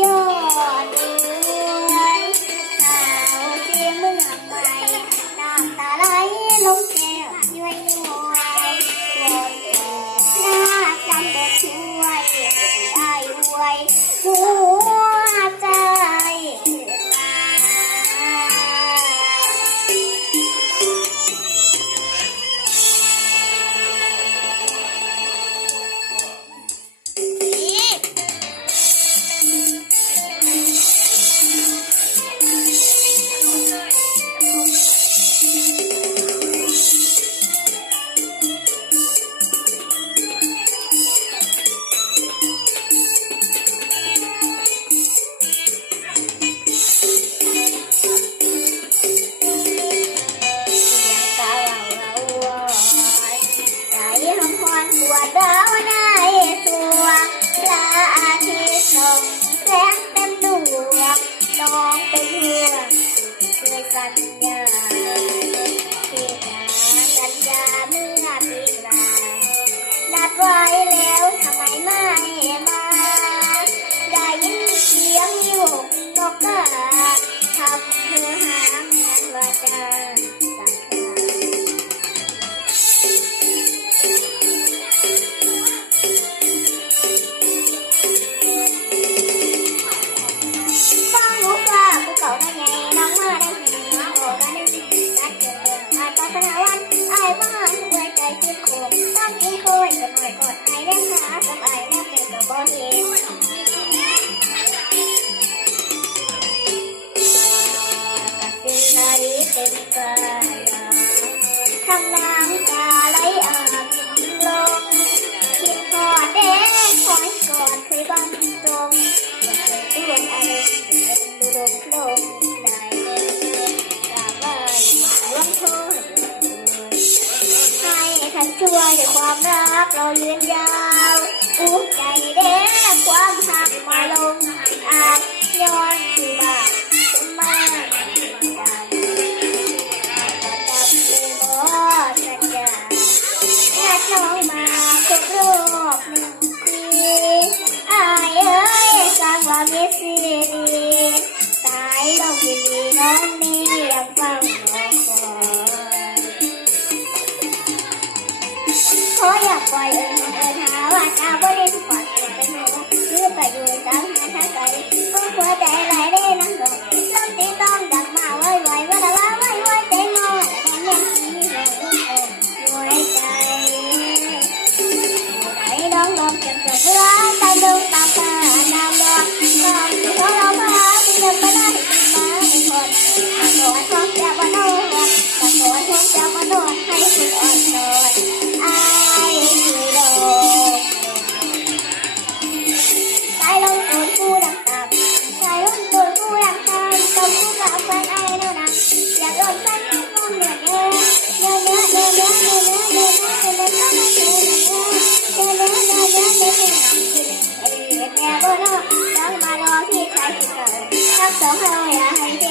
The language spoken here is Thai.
ยอดเดือนสาที่เมื่อไปน้ำตาไหลลง ವದಾನ โคมตั้งที่โคยสมัยกอดใครเล่นาสบายน่าเป็นกระบอกเอง ช่วยความรักเราเยืนยาวภูมิใจเด้ความหักมาลงอาจย้อนที่บาปสมัยน้องมาครบรอบหนึ่งปีอายเอ้ยสร้าความเมตตาตายลงดีน้องมี Thank you. sớm hơn. ngày hai